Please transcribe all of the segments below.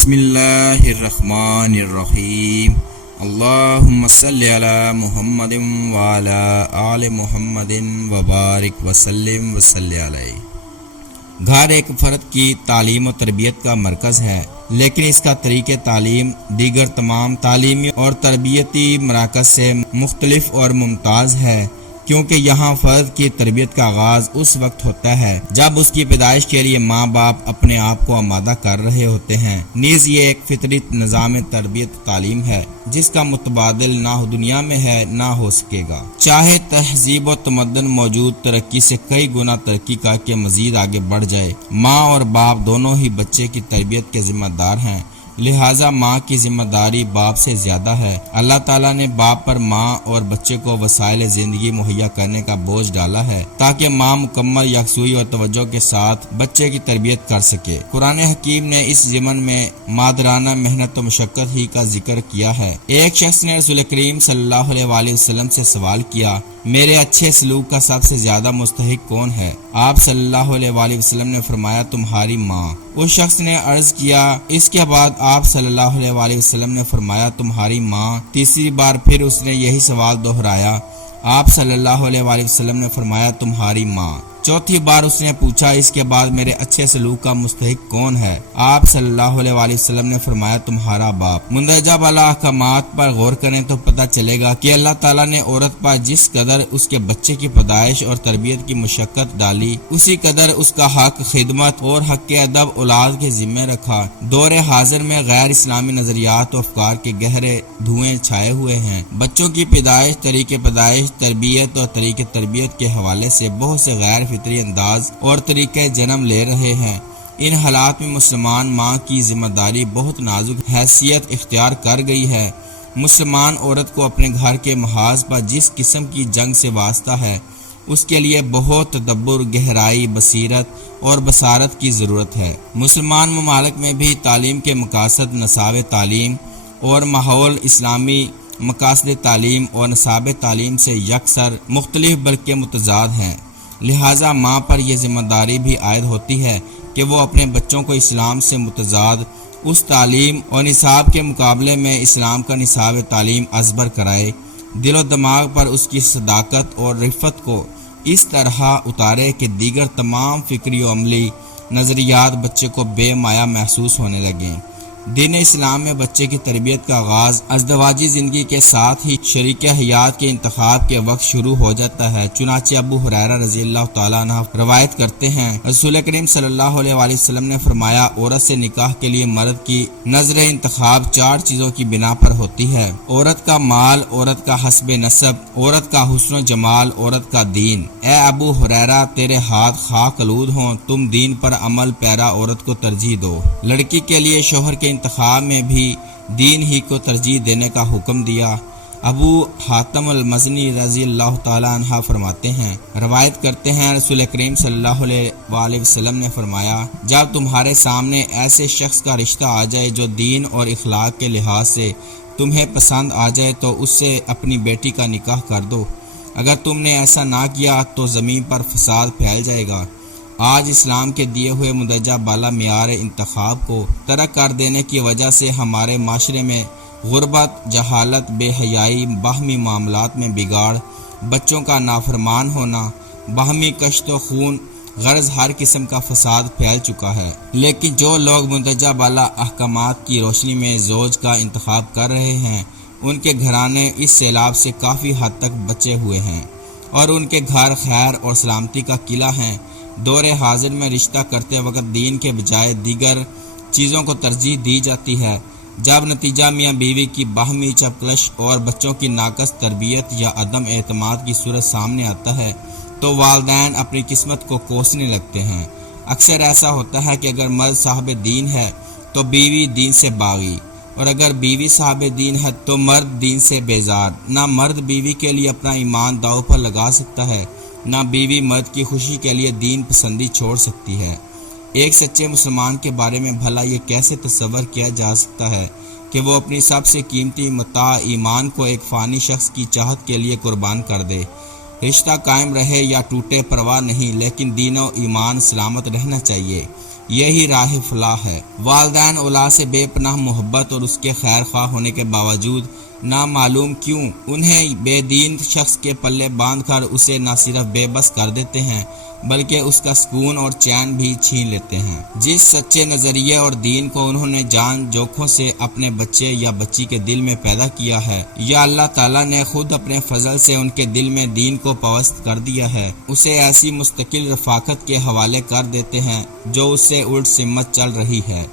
بسم اللہ الرحمن الرحیم اللہم صلی علی محمد وعلی آل محمد وبارک وسلم وصلی علیہ۔ گھر ایک فرد کی تعلیم و تربیت کا مرکز ہے، لیکن اس کا طریقہ تعلیم دیگر تمام تعلیمی اور تربیتی مراکز سے مختلف اور ممتاز ہے، کیونکہ یہاں فرد کی تربیت کا آغاز اس وقت ہوتا ہے جب اس کی پیدائش کے لیے ماں باپ اپنے آپ کو آمادہ کر رہے ہوتے ہیں۔ نیز یہ ایک فطری نظام تربیت تعلیم ہے جس کا متبادل نہ دنیا میں ہے نہ ہو سکے گا، چاہے تہذیب و تمدن موجود ترقی سے کئی گنا ترقی کر کے مزید آگے بڑھ جائے۔ ماں اور باپ دونوں ہی بچے کی تربیت کے ذمہ دار ہیں، لہٰذا ماں کی ذمہ داری باپ سے زیادہ ہے۔ اللہ تعالیٰ نے باپ پر ماں اور بچے کو وسائل زندگی مہیا کرنے کا بوجھ ڈالا ہے تاکہ ماں مکمل یکسوئی اور توجہ کے ساتھ بچے کی تربیت کر سکے۔ قرآن حکیم نے اس ضمن میں مادرانہ محنت و مشقت ہی کا ذکر کیا ہے۔ ایک شخص نے رسول کریم صلی اللہ علیہ وسلم سے سوال کیا، میرے اچھے سلوک کا سب سے زیادہ مستحق کون ہے؟ آپ صلی اللہ علیہ وسلم نے فرمایا، تمہاری ماں۔ اس شخص نے عرض کیا، اس کے بعد آپ صلی اللہ علیہ وسلم نے فرمایا، تمہاری ماں۔ تیسری بار پھر اس نے یہی سوال دہرایا، آپ صلی اللہ علیہ وسلم نے فرمایا، تمہاری ماں۔ چوتھی بار اس نے پوچھا، اس کے بعد میرے اچھے سلوک کا مستحق کون ہے؟ آپ صلی اللہ علیہ وسلم نے فرمایا، تمہارا باپ۔ مندرجہ بالا احکامات پر غور کریں تو پتہ چلے گا کہ اللہ تعالیٰ نے عورت پر جس قدر اس کے بچے کی پیدائش اور تربیت کی مشقت ڈالی، اسی قدر اس کا حق خدمت اور حق ادب اولاد کے ذمہ رکھا۔ دور حاضر میں غیر اسلامی نظریات و افکار کے گہرے دھوئیں چھائے ہوئے ہیں۔ بچوں کی پیدائش، طریقے پیدائش، تربیت اور طریقے تربیت کے حوالے سے بہت سے غیر فطری انداز اور طریقے جنم لے رہے ہیں۔ ان حالات میں مسلمان ماں کی ذمہ داری بہت نازک حیثیت اختیار کر گئی ہے۔ مسلمان عورت کو اپنے گھر کے محاذ پر جس قسم کی جنگ سے واسطہ ہے، اس کے لیے بہت تدبر، گہرائی، بصیرت اور بصارت کی ضرورت ہے۔ مسلمان ممالک میں بھی تعلیم کے مقاصد نصاب تعلیم اور ماحول اسلامی مقاصد تعلیم اور نصاب تعلیم سے یکسر مختلف بلکہ متضاد ہیں، لہٰذا ماں پر یہ ذمہ داری بھی عائد ہوتی ہے کہ وہ اپنے بچوں کو اسلام سے متضاد اس تعلیم اور نصاب کے مقابلے میں اسلام کا نصاب تعلیم ازبر کرائے، دل و دماغ پر اس کی صداقت اور رفت کو اس طرح اتارے کہ دیگر تمام فکری و عملی نظریات بچے کو بے مایہ محسوس ہونے لگیں۔ دین اسلام میں بچے کی تربیت کا آغاز ازدواجی زندگی کے ساتھ ہی شریک حیات کے انتخاب کے وقت شروع ہو جاتا ہے۔ چنانچہ ابو ہریرہ رضی اللہ تعالیٰ عنہ روایت کرتے ہیں، رسول کریم صلی اللہ علیہ وسلم نے فرمایا، عورت سے نکاح کے لیے مرد کی نظر انتخاب 4 چیزوں کی بنا پر ہوتی ہے: عورت کا مال، عورت کا حسب نسب، عورت کا حسن و جمال، عورت کا دین۔ اے ابو ہریرہ، تیرے ہاتھ خاک آلود ہوں، تم دین پر عمل پیرا عورت کو ترجیح دو۔ لڑکی کے لیے شوہر کے انتخاب میں بھی دین ہی کو ترجیح دینے کا حکم دیا۔ ابو حاتم المزنی رضی اللہ تعالیٰ عنہ فرماتے ہیں، روایت کرتے ہیں، رسول کریم صلی اللہ علیہ وسلم نے فرمایا، جب تمہارے سامنے ایسے شخص کا رشتہ آ جائے جو دین اور اخلاق کے لحاظ سے تمہیں پسند آ جائے تو اس سے اپنی بیٹی کا نکاح کر دو۔ اگر تم نے ایسا نہ کیا تو زمین پر فساد پھیل جائے گا۔ آج اسلام کے دیے ہوئے مندرجہ بالا معیار انتخاب کو ترک کر دینے کی وجہ سے ہمارے معاشرے میں غربت، جہالت، بے حیائی، باہمی معاملات میں بگاڑ، بچوں کا نافرمان ہونا، باہمی کشت و خون، غرض ہر قسم کا فساد پھیل چکا ہے۔ لیکن جو لوگ مندرجہ بالا احکامات کی روشنی میں زوج کا انتخاب کر رہے ہیں، ان کے گھرانے اس سیلاب سے کافی حد تک بچے ہوئے ہیں اور ان کے گھر خیر اور سلامتی کا قلعہ ہیں۔ دور حاضر میں رشتہ کرتے وقت دین کے بجائے دیگر چیزوں کو ترجیح دی جاتی ہے۔ جب نتیجہ میاں بیوی کی باہمی چپکلش اور بچوں کی ناقص تربیت یا عدم اعتماد کی صورت سامنے آتا ہے تو والدین اپنی قسمت کو کوسنے لگتے ہیں۔ اکثر ایسا ہوتا ہے کہ اگر مرد صاحب دین ہے تو بیوی دین سے باغی، اور اگر بیوی صاحب دین ہے تو مرد دین سے بیزار۔ نہ مرد بیوی کے لیے اپنا ایمان داؤ پر لگا سکتا ہے، نہ بیوی مرد کی خوشی کے لیے دین پسندی چھوڑ سکتی ہے۔ ایک سچے مسلمان کے بارے میں بھلا یہ کیسے تصور کیا جا سکتا ہے کہ وہ اپنی سب سے قیمتی متاع ایمان کو ایک فانی شخص کی چاہت کے لیے قربان کر دے؟ رشتہ قائم رہے یا ٹوٹے پرواہ نہیں، لیکن دین و ایمان سلامت رہنا چاہیے۔ یہی راہ فلاح ہے۔ والدین اولاد سے بے پناہ محبت اور اس کے خیر خواہ ہونے کے باوجود نہ معلوم کیوں انہیں بے دین شخص کے پلے باندھ کر اسے نہ صرف بے بس کر دیتے ہیں بلکہ اس کا سکون اور چین بھی چھین لیتے ہیں۔ جس سچے نظریے اور دین کو انہوں نے جان جوکھوں سے اپنے بچے یا بچی کے دل میں پیدا کیا ہے، یا اللہ تعالیٰ نے خود اپنے فضل سے ان کے دل میں دین کو پوست کر دیا ہے، اسے ایسی مستقل رفاقت کے حوالے کر دیتے ہیں جو اس سے الٹ سمت چل رہی ہے۔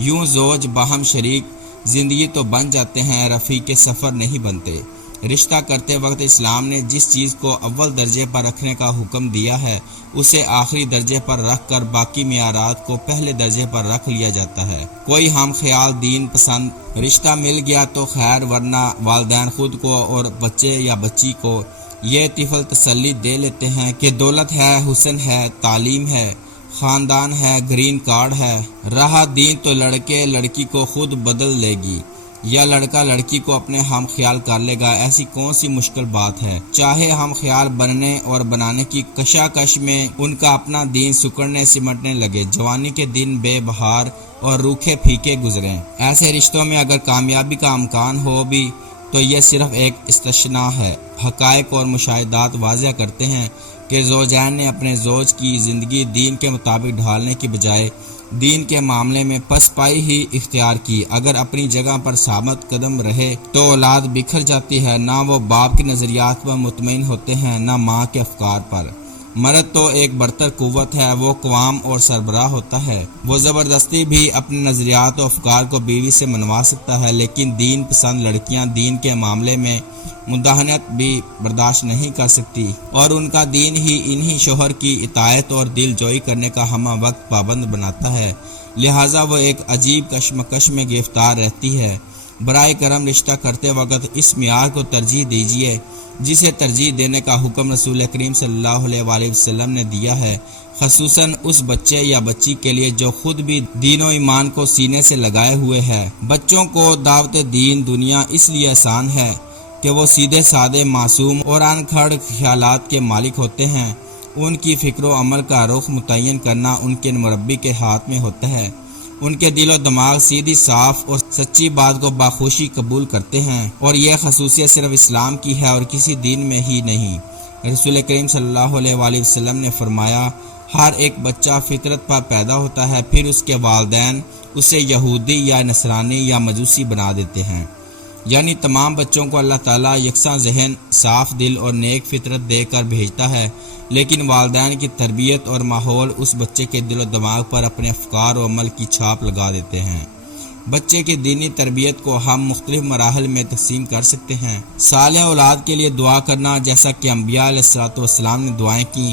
یوں زوج باہم شریک زندگی تو بن جاتے ہیں، رفیق سفر نہیں بنتے۔ رشتہ کرتے وقت اسلام نے جس چیز کو اول درجے پر رکھنے کا حکم دیا ہے اسے آخری درجے پر رکھ کر باقی معیارات کو پہلے درجے پر رکھ لیا جاتا ہے۔ کوئی ہم خیال دین پسند رشتہ مل گیا تو خیر، ورنہ والدین خود کو اور بچے یا بچی کو یہ طفل تسلی دے لیتے ہیں کہ دولت ہے، حسن ہے، تعلیم ہے، خاندان ہے، گرین کارڈ ہے، رہا دین تو لڑکے لڑکی کو خود بدل لے گی یا لڑکا لڑکی کو اپنے ہم خیال کر لے گا۔ ایسی کون سی مشکل بات ہے؟ چاہے ہم خیال بننے اور بنانے کی کشاکش میں ان کا اپنا دین سکڑنے سمٹنے لگے، جوانی کے دن بے بہار اور روکھے پھیکے گزریں۔ ایسے رشتوں میں اگر کامیابی کا امکان ہو بھی تو یہ صرف ایک استثناء ہے۔ حقائق اور مشاہدات واضح کرتے ہیں کہ زوجین نے اپنے زوج کی زندگی دین کے مطابق ڈھالنے کی بجائے دین کے معاملے میں پسپائی ہی اختیار کی۔ اگر اپنی جگہ پر ثابت قدم رہے تو اولاد بکھر جاتی ہے، نہ وہ باپ کے نظریات پر مطمئن ہوتے ہیں نہ ماں کے افکار پر۔ مرد تو ایک برتر قوت ہے، وہ قوام اور سربراہ ہوتا ہے، وہ زبردستی بھی اپنے نظریات و افکار کو بیوی سے منوا سکتا ہے، لیکن دین پسند لڑکیاں دین کے معاملے میں مداہنت بھی برداشت نہیں کر سکتی، اور ان کا دین ہی انہی شوہر کی اطاعت اور دل جوئی کرنے کا ہمہ وقت پابند بناتا ہے، لہٰذا وہ ایک عجیب کشمکش میں گرفتار رہتی ہے۔ برائے کرم رشتہ کرتے وقت اس معیار کو ترجیح دیجیے جسے ترجیح دینے کا حکم رسول کریم صلی اللہ علیہ وآلہ وسلم نے دیا ہے، خصوصاً اس بچے یا بچی کے لیے جو خود بھی دین و ایمان کو سینے سے لگائے ہوئے ہے۔ بچوں کو دعوت دین دنیا اس لیے آسان ہے کہ وہ سیدھے سادے معصوم اور انکھڑ خیالات کے مالک ہوتے ہیں۔ ان کی فکر و عمل کا رخ متعین کرنا ان کے مربی کے ہاتھ میں ہوتا ہے۔ ان کے دل و دماغ سیدھی صاف اور سچی بات کو باخوشی قبول کرتے ہیں، اور یہ خصوصیت صرف اسلام کی ہے اور کسی دین میں ہی نہیں۔ رسول کریم صلی اللہ علیہ وآلہ وسلم نے فرمایا، ہر ایک بچہ فطرت پر پیدا ہوتا ہے، پھر اس کے والدین اسے یہودی یا نصرانی یا مجوسی بنا دیتے ہیں۔ یعنی تمام بچوں کو اللہ تعالیٰ یکساں ذہن، صاف دل اور نیک فطرت دے کر بھیجتا ہے، لیکن والدین کی تربیت اور ماحول اس بچے کے دل و دماغ پر اپنے افکار و عمل کی چھاپ لگا دیتے ہیں۔ بچے کی دینی تربیت کو ہم مختلف مراحل میں تقسیم کر سکتے ہیں۔ صالح اولاد کے لیے دعا کرنا، جیسا کہ انبیاء علیہ السلام نے دعائیں کی۔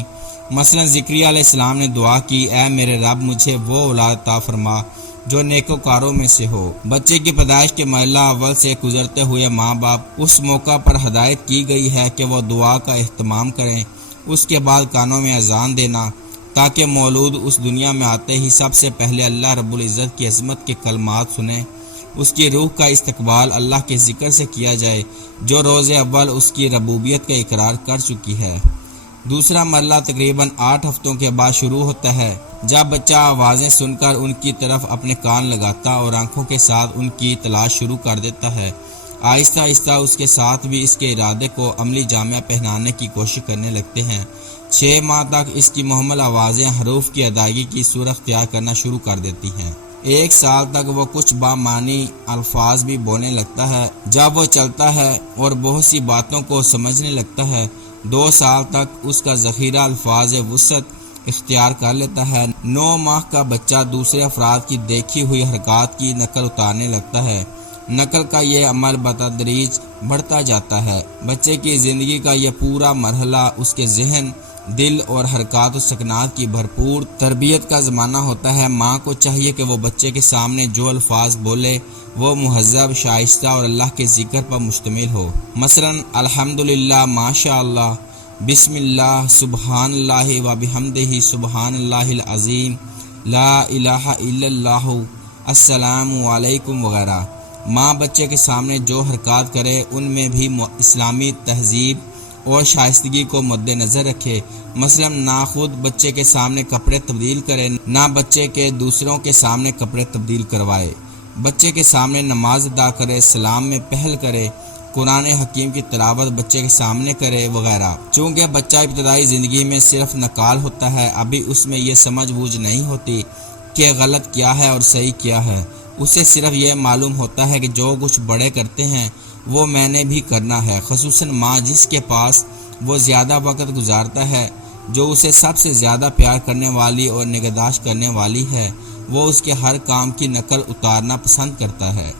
مثلا زکریا علیہ السلام نے دعا کی، اے میرے رب مجھے وہ اولاد عطا فرما جو نیکوکاروں میں سے ہو۔ بچے کی پیدائش کے مرحلہ اول سے گزرتے ہوئے ماں باپ اس موقع پر ہدایت کی گئی ہے کہ وہ دعا کا اہتمام کریں۔ اس کے بعد کانوں میں اذان دینا تاکہ مولود اس دنیا میں آتے ہی سب سے پہلے اللہ رب العزت کی عظمت کے کلمات سنیں، اس کی روح کا استقبال اللہ کے ذکر سے کیا جائے جو روز اول اس کی ربوبیت کا اقرار کر چکی ہے۔ دوسرا مرحلہ تقریباً 8 ہفتوں کے بعد شروع ہوتا ہے، جب بچہ آوازیں سن کر ان کی طرف اپنے کان لگاتا اور آنکھوں کے ساتھ ان کی تلاش شروع کر دیتا ہے۔ آہستہ آہستہ اس کے ساتھ بھی اس کے ارادے کو عملی جامہ پہنانے کی کوشش کرنے لگتے ہیں۔ 6 ماہ تک اس کی محمل آوازیں حروف کی ادائیگی کی صورت اختیار کرنا شروع کر دیتی ہیں۔ 1 سال تک وہ کچھ بامعنی الفاظ بھی بولنے لگتا ہے جب وہ چلتا ہے اور بہت سی باتوں کو سمجھنے لگتا ہے۔ 2 سال تک اس کا ذخیرہ الفاظ وسعت اختیار کر لیتا ہے۔ 9 ماہ کا بچہ دوسرے افراد کی دیکھی ہوئی حرکات کی نقل اتارنے لگتا ہے۔ نقل کا یہ عمل بتدریج بڑھتا جاتا ہے۔ بچے کی زندگی کا یہ پورا مرحلہ اس کے ذہن، دل اور حرکات و سکنات کی بھرپور تربیت کا زمانہ ہوتا ہے۔ ماں کو چاہیے کہ وہ بچے کے سامنے جو الفاظ بولے وہ مہذب، شائستہ اور اللہ کے ذکر پر مشتمل ہو۔ مثلا الحمدللہ، ماشاء اللہ، بسم اللہ، سبحان اللہ و بحمدہ، سبحان اللہ العظیم، لا الہ الا اللہ، السلام علیکم وغیرہ۔ ماں بچے کے سامنے جو حرکات کرے ان میں بھی اسلامی تہذیب اور شائستگی کو مد نظر رکھے۔ مثلا نہ خود بچے کے سامنے کپڑے تبدیل کرے، نہ بچے کے دوسروں کے سامنے کپڑے تبدیل کروائے، بچے کے سامنے نماز ادا کرے، سلام میں پہل کرے، قرآن حکیم کی تلاوت بچے کے سامنے کرے وغیرہ۔ چونکہ بچہ ابتدائی زندگی میں صرف نقال ہوتا ہے، ابھی اس میں یہ سمجھ بوجھ نہیں ہوتی کہ غلط کیا ہے اور صحیح کیا ہے۔ اسے صرف یہ معلوم ہوتا ہے کہ جو کچھ بڑے کرتے ہیں وہ میں نے بھی کرنا ہے۔ خصوصاً ماں جس کے پاس وہ زیادہ وقت گزارتا ہے، جو اسے سب سے زیادہ پیار کرنے والی اور نگہداشت کرنے والی ہے، وہ اس کے ہر کام کی نقل اتارنا پسند کرتا ہے۔